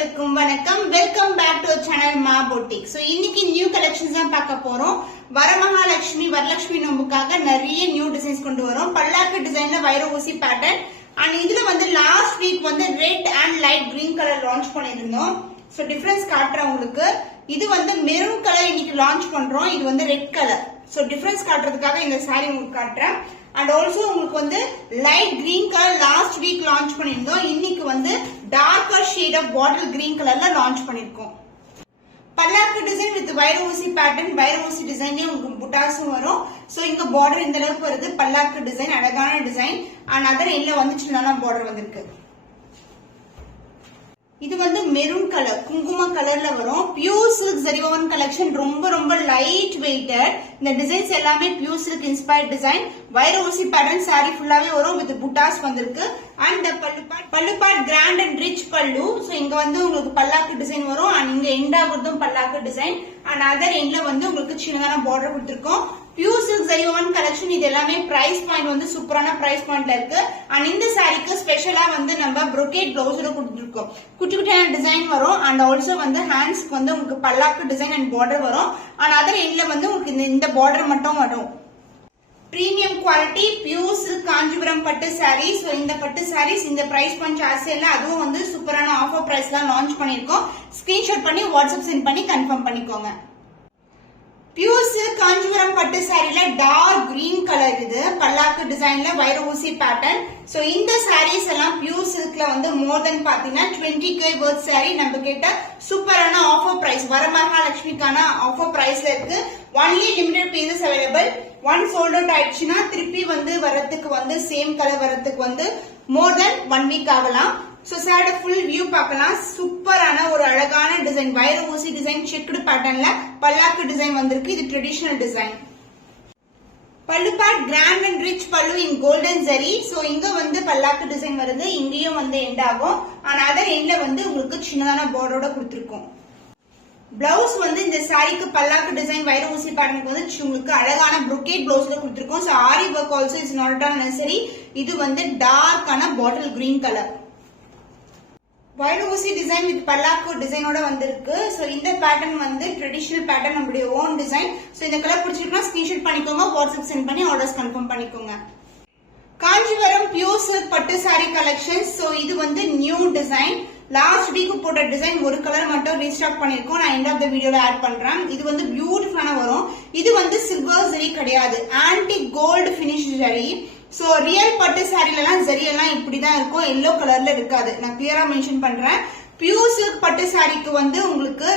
அனைவருக்கும் வணக்கம். Welcome back to channel மா பொட்டிக். சோ இன்னைக்கு நியூ கலெக்ஷன்ஸ் தான் பார்க்க போறோம். வரமகாலட்சுமி வரலட்சுமி நோம்புக்காக நிறைய நியூ டிசைன்ஸ் கொண்டு வரோம். பல்லாக்கு டிசைன்ல வைர ஊசி பேட்டர்ன் அண்ட் இதுல வந்து லாஸ்ட் வீக் வந்து red and light green colour launch பண்ணிருந்தோம். சோ டிஃபரன்ஸ் காட்டுறேன் உங்களுக்கு. இது வந்து மெரூன் கலர் இன்னைக்கு லான்ச் பண்றோம். இது வந்து ரெட் கலர். சோ டிஃபரன்ஸ் காட்டுறதுக்காக இந்த சாரி உங்களுக்கு காட்டுறேன். அண்ட் ஆல்சோ உங்களுக்கு வந்து light green colour last week launch பண்ணிருந்தோம். இன்னைக்கு வந்து darker shade of bottle green கலர்ல லான்ச் பண்ணிருக்கோம். பல்லாக்கு டிசைன் வித் வைர ஊசி பேட்டர்ன், வைர ஊசி டிசைன்லயே உங்களுக்கு புட்டாஸும் வரும். சோ இங்க பார்டர் இந்த அளவுக்கு வருது. பல்லாக்கு டிசைன் அழகான டிசைன். அண்ட் அதர் எல்ல வந்து சின்னதான பார்டர் வந்திருக்கு. இது வந்து மெரூன் கலர், குங்கும கலர்ல வரும். பியூர் சில்க் ஜரிவன் கலெக்ஷன். ரொம்ப ரொம்ப லைட் வெயிட்டட். இந்த டிசைன்ஸ் எல்லாமே பியூர் சில்க் இன்ஸ்பயர்ட் டிசைன். வைர ஊசி பேட்டர்ன் சாரி ஃபுல்லாவே வரும் வித் புட்டாஸ் வந்திருக்கு. And pallu part grand and rich பல்லு. சோ இங்க வந்து உங்களுக்கு பல்லாக்கு டிசைன் வரும். அண்ட் இங்க end ஆகுறதும் palak design. And other எண்ட்ல வந்து உங்களுக்கு சின்னதான பார்டர் கொடுத்திருக்கோம். பியூர் சில்க் ஜரிவன் கலெக்ஷன். இது எல்லாமே பிரைஸ் பாயிண்ட் வந்து சூப்பரான பிரைஸ் பாயிண்ட்ல இருக்கு. அண்ட் இந்த சாரிக்கு ஸ்பெஷலா வந்து நம்ம ப்ரோகேட் பிளவுஸோட கொடுத்துருக்கோம். குட்டி குட்டியான டிசைன் வரும். அண்ட் ஆல்சோ வந்து ஹேண்ட்ஸ்க்கு வந்து உங்களுக்கு பல்லாக்கு டிசைன் அண்ட் பார்டர் வரும். அண்ட் அதர் எண்ட்ல வந்து உங்களுக்கு இந்த பார்டர் மட்டும் வரும். Premium quality pure silk Kanchipuram பட்டு சாரி. சோ இந்த பட்டு சாரீஸ் இந்த பிரைஸ் பாயிண்ட் ஆசையில அதுவும் வந்து சூப்பரான ஆஃபர் பிரைஸ் தான் லான்ச் பண்ணிருக்கோம். ஸ்கிரீன்ஷாட் பண்ணி வாட்ஸ்அப் சென்ட் பண்ணி கன்ஃபார்ம் பண்ணிக்கோங்க. பியூர் சில்க் காஞ்சிபுரம் பட்டு சாரில டார்க் கிரீன் கலர். இது பல்லாக்கு டிசைன்ல வைர ஊசி பேட்டர்ன். சோ இந்த சாரீஸ் எல்லாம் பியூர் சில்க்ல வந்து மோர் தென் பாத்தீங்கன்னா 20K வர்த் சாரி நம்ம கிட்ட சூப்பரான ஆஃபர் பிரைஸ் வரமகாலட்சுமிக்கான ஆஃபர் பிரைஸ்ல இருக்கு. Only limited pieces available. One sold out ஆயிடுச்சுன்னா திருப்பி வந்து வரதுக்கு வந்து சேம் கலர் வரதுக்கு வந்து மோர் தென் 1 வீக் ஆகலாம். சோ சாரோட ஃபுல் வியூ பார்க்கலாம். சூப்பரான ஒரு அழகான டிசைன் வைர ஊசி டிசைன் செக்குடு பேட்டர்ன்ல பல்லாக்கு டிசைன் வந்திருக்கு. இது ட்ரெடிஷனல் டிசைன். பல்லு part grand and rich pallu in golden zari. So இங்க வந்து பல்லாக்கு டிசைன் வருது. இங்கேயும் வந்து எண்ட் ஆகும். ஆனா அதர் எண்ட்ல வந்து உங்களுக்கு சின்னதான பார்டரோட கொடுத்திருக்கோம். பிளவுஸ் வந்து இந்த சாரிக்கு பல்லாக்கு டிசைன் வைர ஊசி பேட்டர்னுக்கு வந்து உங்களுக்கு அழகான ப்ரோகேட் பிளவுஸ்ல கொடுத்திருக்கோம். So aari work also is not at all necessary. இது வந்து டார்க்கான பாட்டில் கிரீன் கலர். வைர ஊசி டிசைன் வித் பல்லாக்கு டிசைனோட வந்திருக்கு. சோ இந்த பேட்டர்ன் வந்து ட்ரெடிஷனல் பேட்டர்ன், நம்மளுடைய ஓன் டிசைன். சோ இந்த கலர் பிடிச்சிருக்குன்னா ஸ்கிரீன்ஷாட் பண்ணிக்கோங்க, வாட்ஸ்அப் சென்ட் பண்ணி ஆர்டர்ஸ் கன்ஃபார்ம் பண்ணிக்கோங்க. காஞ்சிபுரம் பியூர் சில்க் பட்டு சாரி கலெக்ஷன். சோ இது வந்து நியூ டிசைன். லாஸ்ட் வீக் போட்ட டிசைன் ஒரு கலர் மட்டும் ரீஸ்டாக் பண்ணிருக்கோம். நான் எண்ட் ஆஃப் த வீடியோல ஆட் பண்றேன். இது வந்து பியூட்டிஃபுல்லான வரும். இது வந்து சில்வர் ஜரி கிடையாது, antique gold finish zari. So real பட்டு சாரில எல்லாம் ஜரி எல்லாம் இப்படிதான் இருக்கும், எல்லோ கலர்ல இருக்காது. நான் கிளியரா மென்ஷன் பண்றேன். பியூர் சில்க் பட்டு சாரிக்கு வந்து உங்களுக்கு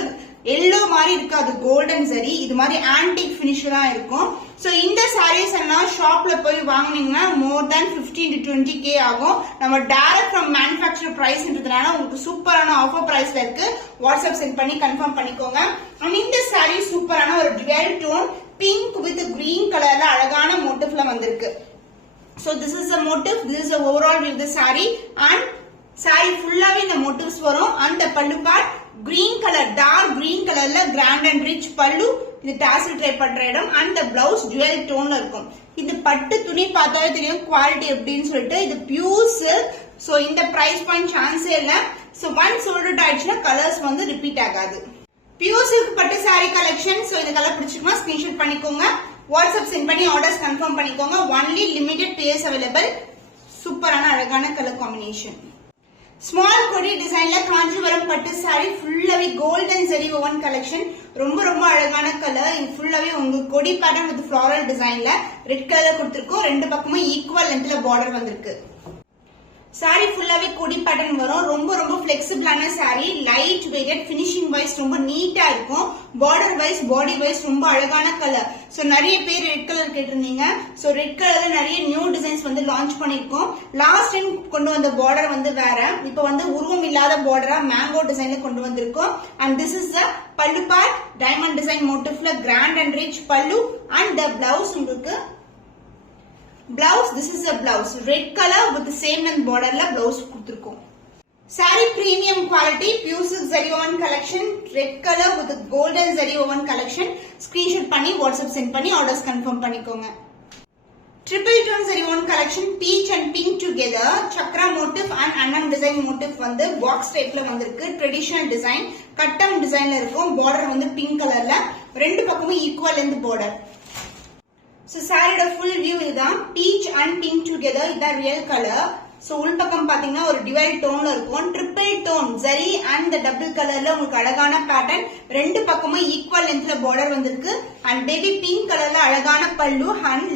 எல்லோ மாதிரி இருக்காது, கோல்டன் ஜரி. இது மாதிரி ஆன்டிக் பினிஷ் தான் இருக்கும். சோ இந்த சாரீஸ் எல்லாம் ஷாப்ல போய் வாங்கினீங்கன்னா மோர் தேன் 15 to 20K ஆகும். நம்ம டைரக்ட் ஃப்ரம் மேனுஃபேக்சர் பிரைஸ்ன்றதுனால உங்களுக்கு சூப்பரான ஆஃபர் பிரைஸ்ல இருக்கு. வாட்ஸ்அப் சென்ட் பண்ணி கன்ஃபார்ம் பண்ணிக்கோங்க. அண்ட் இந்த சாரி சூப்பரான ஒரு dual tone pink with green கலர்ல அழகான மோட்டிவ்ல வந்திருக்கு. So this is the motif, this is the overall view of the saree. And saree fullaவே இந்த motifs வரும். And the pallu part green color, dark green colorல grand and rich pallu. இது tassel try பண்ற இடம். And the blouse dual toneல இருக்கும். இது பட்டு துணி பார்த்தாலே தெரியும் குவாலிட்டி எப்படின்னு சொல்லிட்டு. இது pure silk. So இந்த price point chance இல்ல. So once sold out ஆயிடுச்சுன்னா கலர்ஸ் வந்து ரிப்பீட் ஆகாது. Pure silk பட்டு saree collection. So இந்த கலர் பிடிச்சிருக்குன்னா ஸ்கிரீன்ஷாட் பண்ணிக்கோங்க, வாட்ஸ்அப் சென்ட் பண்ணி ஆர்டர்ஸ் கன்ஃபார்ம் பண்ணிக்கோங்க. Only limited pieces available. சூப்பரான அழகான கலர் காம்பினேஷன். ஸ்மால் கொடி டிசைன்ல காஞ்சிபுரம் பட்டு சாரி ஃபுல்லாவே கோல்டன் ஜரி ஓவன் கலெக்ஷன். ரொம்ப ரொம்ப அழகான கலர். இது ஃபுல்லாவே உங்க கொடி பேட்டர்ன் வித் ஃப்ளாரல் டிசைன்ல ரெட் கலர் கொடுத்திருக்கோம். ரெண்டு பக்கமும் ஈக்குவல் லென்த்ல பார்டர் வந்திருக்கு. சாரி ஃபுல்லாவே கொடி பேட்டர்ன் வரும். ரொம்ப ரொம்ப பிளெக்சிபிளான sari, light weighted, finishing wise ரொம்ப நீட்டா இருக்கும். பார்டர் வைஸ் பாடி வைஸ் ரொம்ப அழகான கலர். சோ நிறைய பேர் ரெட் கலர் கேட்டிருந்தீங்க. சோ ரெட் கலர்ல நிறைய நியூ டிசைன்ஸ் வந்து லான்ச் பண்ணிருக்கோம். லாஸ்ட் டைம் கொண்டு வந்த பார்டர் வந்து வேற, இப்ப வந்து உருவம் இல்லாத பார்டரா மேங்கோ டிசைன்ல கொண்டு வந்திருக்கோம். And this is the pallu part diamond design மோட்டிவ்ல grand and rich pallu. And the blouse உங்களுக்கு blouse, this is a blouse red color with the same and borderல blouse கொடுத்திருக்கோம். saree premium quality pure silk zari woven collection, red color with golden zari woven collection. screenshot பண்ணி WhatsApp send பண்ணி orders confirm பண்ணிக்கோங்க. triple tone zari one collection peach and pink together chakra motif and annam design motif வந்து box type ல வந்திருக்கு traditional design cut down design ல இருக்கும் border வந்து pink கலர்ல ரெண்டு பக்கமும் equal length border so saree ஓட full view இதுதான் peach and pink together இதுதான் real color so உள் பக்கம் பாத்தீங்கன்னா ஒரு டிவைட் டோன்ல இருக்கும் triple tone zari and the double கலர்ல உங்களுக்கு அழகான பேட்டர்ன் ரெண்டு பக்கமும் ஈக்குவல் லென்த்ல border வந்திருக்கு அண்ட் பேபி பிங்க் கலர்ல அழகான pallu and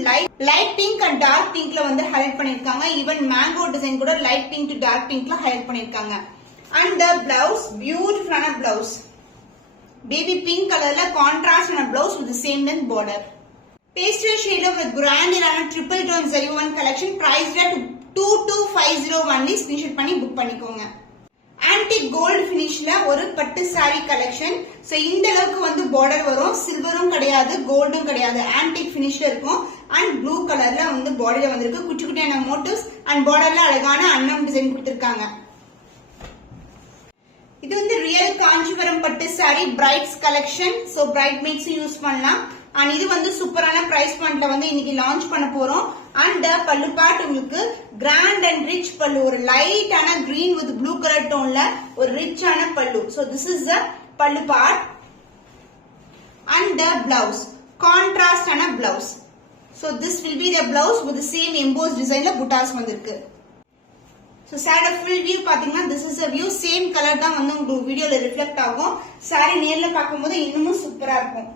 light pink and dark பிங்க்ல வந்து ஹைலைட் பண்ணிருக்காங்க ஈவன் மேங்கோ டிசைன் கூட லைட் பிங்க் டு டார்க் பிங்க்ல ஹைலைட் பண்ணிருக்காங்க அண்ட் தி பிளவுஸ் பியூட்டிஃபுல்லான பிளவுஸ் பேபி பிங்க் கலர்ல கான்ட்ராஸ்டான blouse with same length border pastel shade with grand triple tone zari one collection priced at 2250 only screenshot பண்ணி book பண்ணிக்கோங்க antique gold finishல ஒரு பட்டு saree collection so இந்த அளவுக்கு வந்து border வரும் சில்வரும் கிடையாது கோல்டும் கிடையாது antique finishல இருக்கும் and blue கலர்ல வந்து bodyல வந்திருக்கு குட்டி குட்டியான motifs and borderல அழகான அன்னம் டிசைன் கொடுத்திருக்காங்க இது வந்து ரியல் காஞ்சிபுரம் பட்டு saree brides collection so bridesmaids use பண்ணலாம் and இது வந்து சூப்பரான பிரைஸ் பாயிண்ட்ல வந்து இன்னைக்கு லான்ச் பண்ண போறோம் and பல்லு பார்ட் உங்களுக்கு grand and rich பல்லு ஒரு லைட்டான green with blue color டோன்ல ஒரு ரிச்சான பல்லு so this is the பல்லு part and the blouse contrast ஆன blouse so this will be the blouse with the same embossed designல buttas வந்திருக்கு so saree full view பாத்தீங்கன்னா this is a view same color தான் வந்து உங்களுக்கு வீடியோல reflect ஆகும் saree நேர்ல பாக்கும்போது இன்னும் சூப்பரா இருக்கும்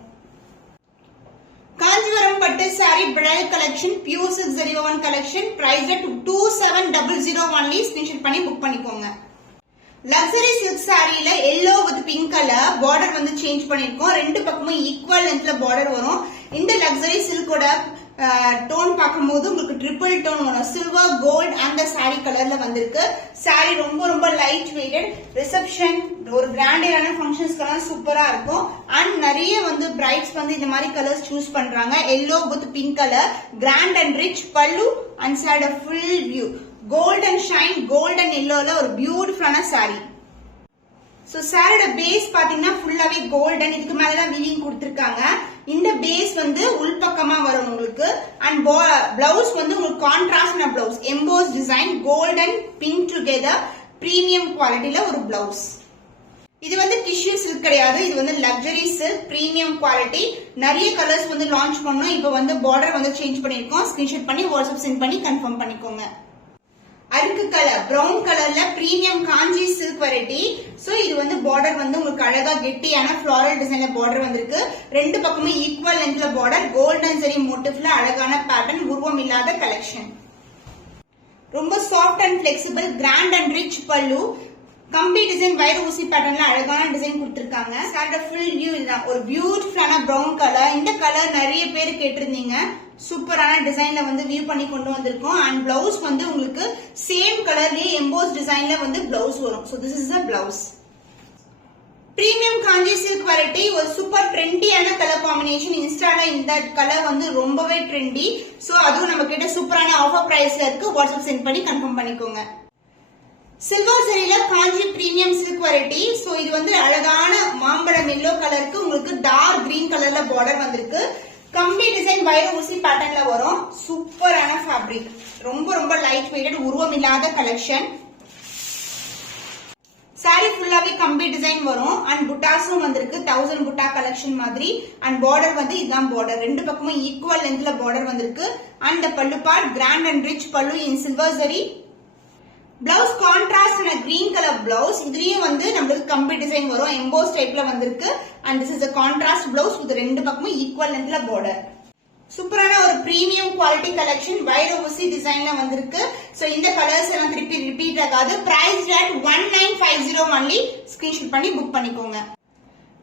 காஞ்சிபுரம் பட்டு saree bridal collection pure silk zari woven collection priced at 2700 only screenshot பண்ணி book பண்ணிக்கோங்க luxury silk saree ல yellow with pink color border வந்து சேஞ்ச் பண்ணிருக்கோம் ரெண்டு பக்கமும் equal lengthல border வரும் இந்த luxury silk ஓட டோன் பாக்கும்போது உங்களுக்கு ட்ரிபிள் டோன் வரும் சில்வர் கோல்ட் அந்த saree கலர்ல வந்திருக்கு saree ரொம்ப ரொம்ப லைட் வெயிட்டட் ரிசப்ஷன் ஒரு கிராண்டான ஃபங்க்ஷன்ஸ்க்கெல்லாம் சூப்பரா இருக்கும் அண்ட் நிறைய வந்து பிரைட்ஸ் வந்து இந்த மாதிரி கலர்ஸ் சூஸ் பண்றாங்க yellow with pink color grand and rich pallu and saree full view gold and shine gold and yellow ல ஒரு பியூட்டிஃபுல்லான saree so saree பேஸ் பாத்தீங்கன்னா ஃபுல்லாவே கோல்டன் இதுக்கு மேல தான் வீவிங் கொடுத்திருக்காங்க இந்த பேஸ் வந்து உள்பக்கமா வரும் உங்களுக்கு அண்ட் பிளவுஸ் வந்து உங்களுக்கு கான்ட்ராஸ்டான blouse emboss design gold and pink together premium குவாலிட்டில ஒரு பிளவுஸ் இது வந்து டிஷ்யூ சில்க் கிடையாது இது வந்து லக்ஸரி சில்க் பிரீமியம் குவாலிட்டி நிறைய கலர்ஸ் வந்து லான்ச் பண்ணோம் இப்போ வந்து பார்டர் வந்து சேஞ்ச் பண்ணிருக்கோம் ஸ்கிரீன்ஷாட் பண்ணி வாட்ஸ்அப் சென்ட் பண்ணி கன்ஃபார்ம் பண்ணிக்கோங்க அருக்கு கலர் பிரவுன் கலர்ல premium Kanchi silk variety so இது வந்து பார்டர் வந்து உங்களுக்கு அழகா கெட்டியான ஃப்ளாரல் டிசைன்ல பார்டர் வந்திருக்கு ரெண்டு பக்கமும் ஈக்குவல் லென்த்ல பார்டர் கோல்டன் ஜரி மோட்டிவ்ல அழகான பேட்டர்ன் உருவம் இல்லாத கலெக்ஷன் ரொம்ப soft and flexible grand and rich பல்லு கம்பி டிசைன் வைர ஊசி பேட்டர்ன்ல அழகான டிசைன் கொடுத்திருக்காங்க சாரியோட ஃபுல் வியூ இதுதான் ஒரு பியூட்டிஃபுல்லான பிரவுன் கலர் இந்த கலர் நிறைய பேர் கேட்டிருந்தீங்க சூப்பரான டிசைன்ல வந்து வியூ பண்ணி கொண்டு வந்திருக்கோம் அண்ட் பிளவுஸ் வந்து உங்களுக்கு சேம் கலர்லயே எம்போஸ் டிசைன்ல வந்து பிளவுஸ் வரும் so this is a blouse premium Kanchi silk variety ஒரு சூப்பர் ட்ரெண்டியான கலர் காம்பினேஷன் இன்ஸ்டால இந்த கலர் வந்து ரொம்பவே ட்ரெண்டி சோ அதுவும் நம்ம கிட்ட சூப்பரான ஆஃபர் பிரைஸ்ல இருக்கு வாட்ஸ்அப் சென்ட் பண்ணி கன்ஃபார்ம் பண்ணிக்கோங்க சில்வர் சரியில காஞ்சி பிரீமியம் சில்க் வெரைட்டி சோ இது வந்து அழகான மாம்பழம் எல்லோ கலருக்கு உங்களுக்கு டார்க் கிரீன் கலர்ல பார்டர் வந்திருக்கு கம்பி டிசைன் வைர ஊசி பேட்டர்ன்ல வரும் சூப்பரான ஃபேப்ரிக் ரொம்ப ரொம்ப லைட் வெயிட்டட் உருவம் இல்லாத கலெக்ஷன் saree ஃபுல்லாவே கம்பி டிசைன் வரும் அண்ட் புட்டாஸும் வந்திருக்கு 1000 புட்டா கலெக்ஷன் மாதிரி அண்ட் பார்டர் வந்து இதுதான் பார்டர் ரெண்டு பக்கமும் ஈக்குவல் லென்த்ல பார்டர் வந்திருக்கு and pallu part grand and rich pallu in silver zari blouse contrast green colour blouse இதுலயும் வந்து நம்மளுக்கு கம்பி டிசைன் வரும் எம்போஸ் டைப்ல வந்திருக்கு and this is a contrast blouse with ரெண்டு பக்கமும் ஈக்குவல் லென்த்ல பார்டர் சூப்பரான ஒரு பிரீமியம் குவாலிட்டி கலெக்ஷன் வைர ஊசி டிசைன்ல வந்திருக்கு சோ இந்த கலர்ஸ் எல்லாம் திருப்பி ரிப்பீட் ஆகாது பிரைஸ் at 1950 only ஸ்கிரீன்ஷாட் பண்ணி புக் பண்ணிக்கோங்க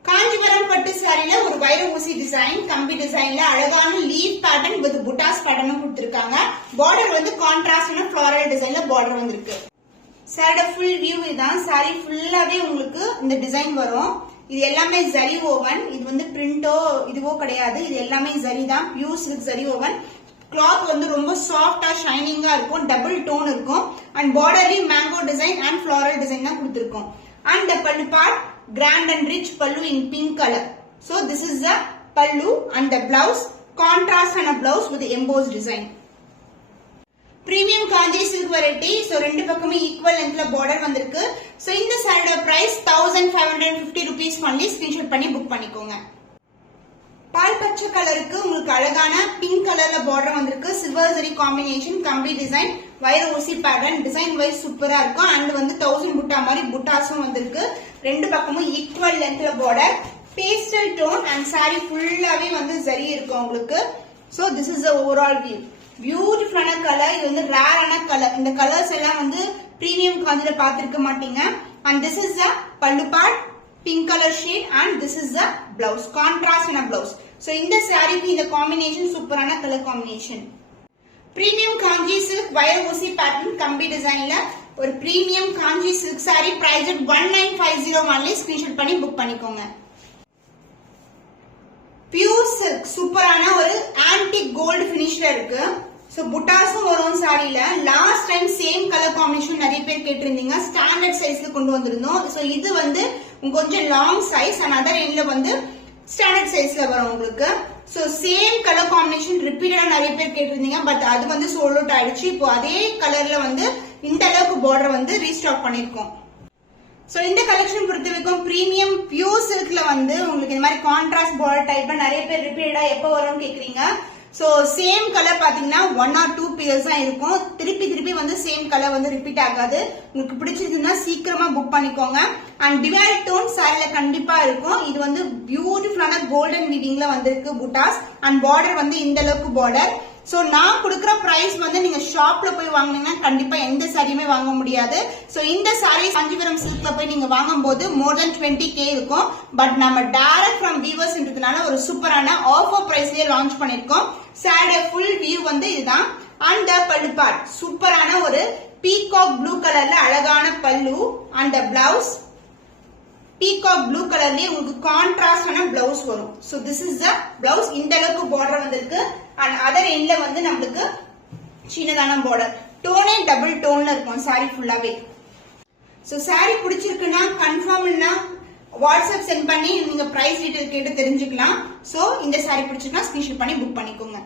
காஞ்சிபுரம் பட்டு சாரில ஒரு வைர ஊசி டிசைன் கம்பி டிசைன்ல அழகான லீஃப் பேட்டர்ன் வித் புட்டாஸ் பேட்டர்னும் கொடுத்திருக்காங்க பார்டர் வந்து கான்ட்ராஸ்டான ஃப்ளோரல் டிசைன்ல பார்டர் வந்திருக்கு சாரியோட ஃபுல் வியூ இதான் சாரி ஃபுல்லாவே உங்களுக்கு இந்த டிசைன் வரும் இது எல்லாமே ஜரி ஓவன் இது வந்து பிரிண்டோ இதுவோ கிடையாது இது எல்லாமே ஜரி தான் pure silk zari woven cloth வந்து ரொம்ப சாஃப்டா ஷைனிங்கா இருக்கும் டபுள் டோன் இருக்கும் அண்ட் பார்டர்லயும் mango design and floral design தான் கொடுத்திருக்கோம் and pallu part grand and rich pallu in pink color so this is the pallu and the blouse contrast and a blouse with the embossed design premium Kanchi silk variety. So ரெண்டு பக்கமே equal லென்த்ல border வந்திருக்கு. So இந்த சாரியோட price 1550 rupees only. Screenshot பண்ணி book பண்ணிக்கோங்க. பால் பச்சை கலருக்கு உங்களுக்கு அழகான பிங்க் கலர்ல பார்டர் வந்திருக்கு. சில்வர் ஜரி காம்பினேஷன், கம்பி டிசைன், வைர ஊசி பேட்டர்ன். டிசைன் வைஸ் சூப்பரா இருக்கும். அண்ட் வந்து 1000 புட்டா மாதிரி புட்டாஸும் வந்திருக்கு. ரெண்டு பக்கமும் ஈக்குவல் லென்த்ல border, pastel tone and sari ஃபுல்லாவே வந்து ஜரி இருக்கும் உங்களுக்கு. So this is the overall view. பியூட்டிஃபுல்லான கலர். இது வந்து ரேரான கலர். இந்த கலர்ஸ் எல்லாம் வந்து பிரீமியம் காஞ்சில பாத்திருக்க மாட்டீங்க. அண்ட் திஸ் இஸ் தி பல்லு part, pink color shade, and this is the blouse, contrast in a blouse. So இந்த சாரிக்கு இந்த காம்பினேஷன் சூப்பரான colour combination. Premium Kanchi silk வைர ஊசி பேட்டர்ன் கம்பி டிசைன்ல ஒரு premium Kanchi silk sari. Price 1950 only. Screenshot பண்ணி புக் பண்ணிக்கோங்க. பியூர் சில்க் சூப்பரான ஒரு ஆன்டிக் கோல்டு பினிஷ்ல இருக்கு. சோ புட்டாஸும் வரும் சாரியில. Last time same colour combination நிறைய பேர் கேட்டிருந்தீங்க. ஸ்டாண்டர்ட் சைஸ்ல கொண்டு வந்திருந்தோம். சோ இது வந்து கொஞ்சம் லாங் சைஸ் அண்ட் அதர் எண்ட்ல வந்து ஸ்டாண்டர்ட் சைஸ்ல வரும் உங்களுக்கு. சோ சேம் கலர் காம்பினேஷன் ரிப்பீட்டடா நிறைய பேர் கேட்டிருந்தீங்க. பட் அது வந்து சோல்ட் அவுட் ஆயிடுச்சு. இப்போ அதே கலர்ல வந்து இந்த அளவுக்கு பார்டர் வந்து ரீஸ்டாக் பண்ணிருக்கோம். சோ இந்த கலெக்ஷன் பொறுத்த வரைக்கும் பிரீமியம் பியூர் சில்க்ல வந்து உங்களுக்கு இந்த மாதிரி கான்ட்ராஸ்ட் பார்டர் டைப்ல நிறைய பேர் ரிப்பீட்டடா எப்ப வரும்னு கேக்குறீங்க. சோ சேம் கலர் பாத்தீங்கன்னா 1 or 2 pairs தான் இருக்கும். திருப்பி வந்து சேம் கலர் வந்து ரிப்பீட் ஆகாது. உங்களுக்கு பிடிச்சிருந்தா சீக்கிரமா புக் பண்ணிக்கோங்க. அண்ட் டிவைட் டோன் சாரில கண்டிப்பா இருக்கும். இது வந்து பியூட்டிஃபுல்லான கோல்டன் வீவிங்ல வந்திருக்கு புட்டாஸ். அண்ட் பார்டர் வந்து இந்த அளவுக்கு பார்டர். சோ நான் கொடுக்கிற பிரைஸ் வந்து நீங்க ஷாப்ல போய் வாங்கினீங்கன்னா கண்டிப்பா எந்த சாரியுமே வாங்க முடியாது. சோ இந்த சாரி காஞ்சிபுரம் சில்க்ல போய் நீங்க வாங்கும் போது மோர் தென் 20k இருக்கும். பட் நம்ம டைரக்ட் ஃப்ரம் வீவர்ஸ்ன்றதுனால ஒரு சூப்பரான ஆஃபர் பிரைஸ்லயே லான்ச் பண்ணிருக்கோம். சாரியோட ஃபுல் வியூ வந்து இதுதான். அண்ட் பல்லு பார்ட் சூப்பரான ஒரு பீகாக் ப்ளூ கலர்ல அழகான pallu. And blouse peacock blue கலர்லயே உங்களுக்கு கான்ட்ராஸ்டான பிளவுஸ் வரும். So this is the blouse. இந்த அளவுக்கு பார்டர் வந்திருக்கு. அண்ட் அதர் எண்ட்ல வந்து நம்மளுக்கு சின்னதான பார்டர். டோனே டபுள் டோன்ல இருக்கும் சாரி ஃபுல்லாவே. சோ சாரி பிடிச்சிருக்குன்னா கன்ஃபார்ம்னா வாட்ஸ்அப் சென்ட் பண்ணி நீங்க பிரைஸ் டீடைல் கேட்டு தெரிஞ்சுக்கலாம். சோ இந்த சாரி பிடிச்சிருக்கா ஸ்கிரீன்ஷாட் பண்ணி புக் பண்ணிக்கோங்க.